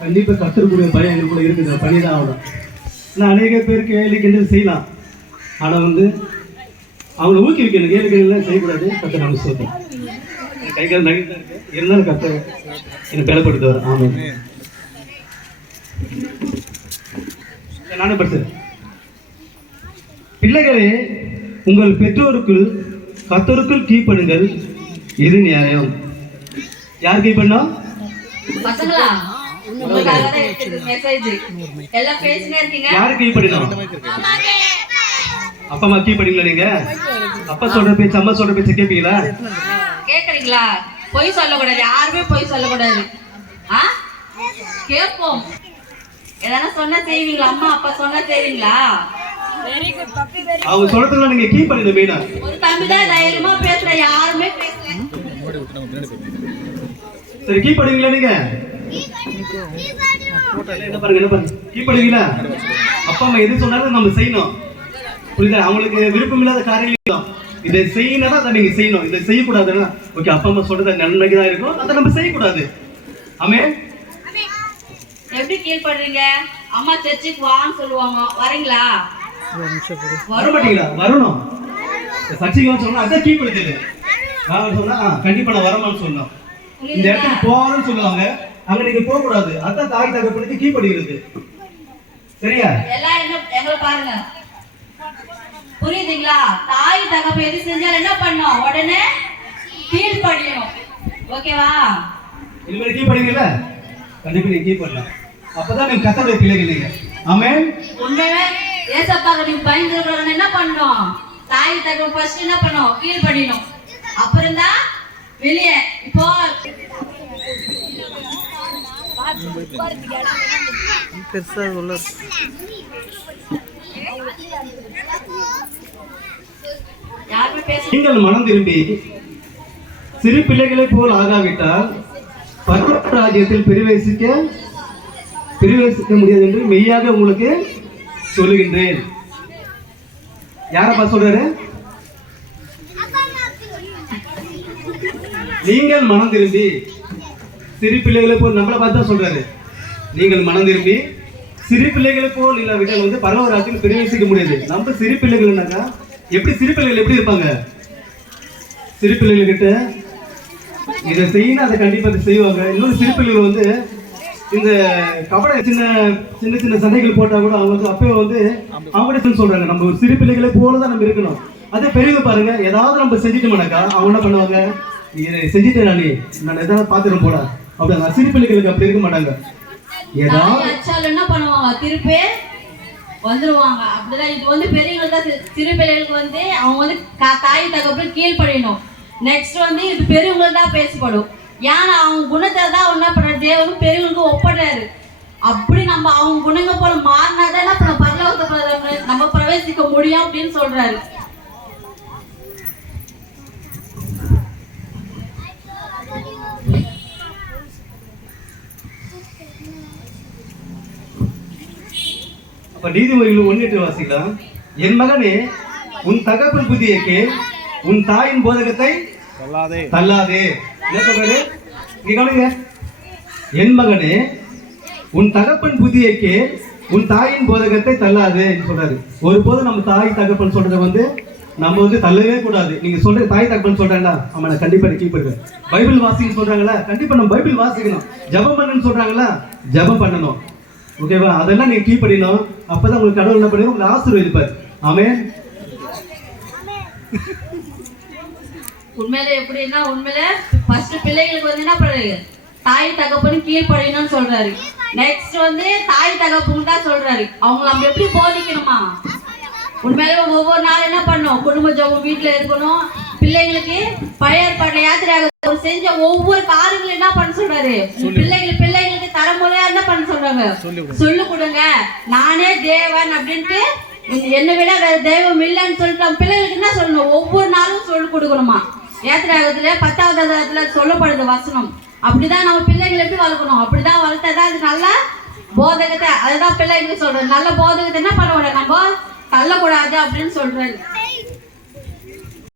கண்டிப்பா கத்துக்கூடிய பயம் எங்களுக்குள்ள இருக்குது, பண்ணிதான் ஆகணும். நான் அநேக பேர் கேள்வி கிண்டல் செய்யலாம், ஆனா அவங்களை ஊக்குவிக்கணும். கேள்வி கிண்டல் செய்யக்கூடாது. கத்த நம்ம சொல்றோம், கைகால் நகைதான் இருக்கு, இருந்தாலும் கத்த எனக்கு பலப்படுத்துவார். ஆமாம், நானே படிச்சேன். பிள்ளைகளே, உங்கள் பெற்றோருக்குள் கர்த்தருக்குள் கீழ்ப்படுங்கள், இது நியாயம். யார் கீழ்ப்படணும்? பசங்களா, உங்களுக்காக தான் இருக்குது மெசேஜ். எல்லாம் பேசினே இருக்கீங்க. யாரு கீழ்ப்படணும்? அப்பா அம்மா கீழ்ப்படிங்களா? நீங்க அப்பா சொல்ற பேச்சு அம்மா சொல்ற பேச்சு கேட்பீங்களா? கேக்குறீங்களா? பொய் சொல்லக்கூடாது, யாருமே பொய் சொல்லக்கூடாது. கேட்போம். எதனா சொன்னா செய்வீங்களா? அம்மா அப்பா சொன்னா செய்வீங்களா? அவங்க சொல்றதுல நீங்க கீழ்ப்படிங்க. மெயினா ஒரு தம்பி தான் தைரியமா பேசுற, யாருமே பேசல. சரி, கீழ்ப்படிங்களா? நீங்க என்ன பாருங்க, கீழ்ப்படிங்களா? அப்பா அம்மா எது சொன்னாலும் நம்ம செய்யணும், புரியுதா? அவங்களுக்கு விருப்பம் இல்லாத காரியம் இதை செய்யணும், அதை நீங்க செய்யணும். இதை செய்யக்கூடாதுன்னா ஓகே, அப்பா அம்மா சொல்றது நன்மைக்கு தான் இருக்கும், அதை நம்ம செய்யக்கூடாது. ஆமே, எப்படி கீழ்படுறீங்க? அம்மா சர்ச்சுக்கு வான்னு சொல்லுவாங்க, வரீங்களா? வர மாட்டீங்களா? வரணும். சர்ச்சுக்கு சொன்னா அதான் கீழ்படுத்தது. சொன்னா கண்டிப்பா நான் வரமான்னு சொன்னோம். இந்த இடத்துக்கு போகணும்னு சொல்லுவாங்க, அங்க நீங்க போக கூடாது. அதான் தாய் தகப்பனுக்கு கீழ்படுகிறது. சரியா? எல்லாம் எங்களை பாருங்க, புரியுதுங்களா? தாய் தகப்ப எது செஞ்சாலும் என்ன பண்ணணும்? உடனே கீழ்படியணும். ஓகேவா? இனிமேல் கீழ்படிங்கல்ல, கண்டிப்பா நீங்க கீழ்படலாம். அப்பதான் நீங்க கர்த்தருடைய பிள்ளைகள். நீங்க ஆமென். உண்மையே ஏசப்பாக்கு நீங்க பயந்துக்கிறவங்க என்ன பண்ணணும்? தாய் தகப்ப ஃபர்ஸ்ட் என்ன பண்ணணும்? கீழ்படியணும். அப்புறம் தான் வெளியே. இப்போ நீங்கள் மனம் திரும்பி சிறு பிள்ளைகளை போல் ஆகாவிட்டால் பரலோக ராஜ்யத்தில் பிரவேசிக்க முடியாது என்று மெய்யாக உங்களுக்கு சொல்லுகின்றேன். யாரப்பா சொல்றாரு? நீங்கள் மனம் திரும்பி சிறு பிள்ளைகளை போல், நம்மளை பார்த்து தான் சொல்றாரு. நீங்கள் மனம் திரும்பி சிறு பிள்ளைகளை போல் இல்லாவிட்டால் பரலோக ராஜ்யத்தில் பிரவேசிக்க முடியாது. நம்ம சிறு பிள்ளைகள்னாக்கா எப்படி? சிறு பிள்ளைகள் எப்படி இருப்பாங்க? சிறு பிள்ளைகள் கிட்ட இதை செய்யணும், அதை கண்டிப்பா செய்வாங்க. இன்னொரு சிறு பிள்ளைகள் இந்த கபட சின்ன சின்ன சின்ன சண்டைகள் போட்டா கூட அவங்க அப்பவே அவங்க சொல்றாங்க, நம்ம ஒரு சிறு பிள்ளைகளை போலதான் நம்ம இருக்கணும். அதே பெரியவங்க பாருங்க, ஏதாவது நம்ம செஞ்சுட்டோம்னாக்கா அவங்க என்ன பண்ணுவாங்க? இதை செஞ்சுட்டேன் நான் எதாவது பாத்துறேன் போட. அப்படி சிறு பிள்ளைகளுக்கு அப்படி இருக்க மாட்டாங்க. ஏதாவது என்ன பண்ணுவாங்க? திருப்பி வந்துருவாங்க. அப்படிதான் இது பெரியவங்க தான். சிறு பிள்ளைகளுக்கு அவங்க தாய் தகப்பன் கீழ்படியணும். நெக்ஸ்ட் இது பெரியவங்க தான் பேசப்படும். ஏன்னா அவங்க குணத்தை தான் என்ன பண்ற தேவனும் பெரியவங்களுக்கு ஒப்படுறாரு. அப்படி நம்ம அவங்க குணங்க போல மாறினாதான் என்ன பரலோகத்தை நம்ம பிரவேசிக்க முடியும் அப்படின்னு சொல்றாரு. அப்ப நீதிமொழிகள் 1:8 வாசிக்கலாம். என் மகனே, உன் தகப்பன் புத்தியை கேள், உன் தாயின் போதகத்தை தள்ளாதே. என்ன சொல்றாரு? என் மகனே, உன் தகப்பன் புத்தியை கேள், உன் தாயின் போதகத்தை தள்ளாதே சொல்றாரு. ஒருபோதும் நம்ம தாய் தகப்பன் சொல்றதை நம்ம தள்ளவே கூடாது. நீங்க சொல்ற தாய் தகப்பன் சொல்றாங்களா, ஆமா நான் கண்டிப்பா கீழ்படுவேன். பைபிள் வாசிக்கணும் சொல்றாங்களா, கண்டிப்பா நம்ம பைபிள் வாசிக்கணும். ஜெபம் பண்ணணும்னு சொல்றாங்களா, ஜெபம் பண்ணணும். ஓகேவா? அதெல்லாம் நீங்க கீழ்படியணும். அப்பதான் உங்களுக்கு கடவுள் என்ன பண்ணுவோம்? உங்களை ஆசீர்வதிப்பார். ஆமென். உண்மையில எப்படின்னா, உண்மையில ஃபர்ஸ்ட் பிள்ளைகளுக்கு என்ன பண்ணுறது? தாய் தகப்பனு கீழ்படியணும்னு சொல்றாரு. நெக்ஸ்ட் தாய் தகப்பனுக்கு தான் சொல்றாரு. அவங்க நம்ம எப்படி போதிக்கணுமா? உண்மையில ஒவ்வொரு நாள் என்ன பண்ணணும்? குடும்ப ஜெபம் வீட்டுல இருக்கணும். பிள்ளைங்களுக்கு பழைய ஏற்பாடு யாத்திரையாக செஞ்ச ஒவ்வொரு காரியங்களும் என்ன பண்ண சொல்றாரு? பிள்ளைங்களுக்கு தலைமுறையா என்ன பண்ண சொல்றாங்க? சொல்லு கொடுங்க. நானே தேவன் அப்படின்ட்டு, என்னை விட வேற தெய்வம் இல்லைன்னு சொல்லிட்டு பிள்ளைகளுக்கு என்ன சொல்லணும்? ஒவ்வொரு நாளும் சொல்லி கொடுக்கணுமா? ஏத்திராகத்துல 10வது அதிகாரத்துல சொல்லப்படுது வசனம். அப்படிதான் நம்ம பிள்ளைங்களை எப்படி வளர்க்கணும்? அப்படிதான் வளர்த்ததான் அது நல்ல போதகத்தை, அதுதான் பிள்ளைங்களுக்கு சொல்றது. நல்ல போதகத்தை என்ன பண்ண நம்ம தள்ளக்கூடாது அப்படின்னு சொல்றாரு.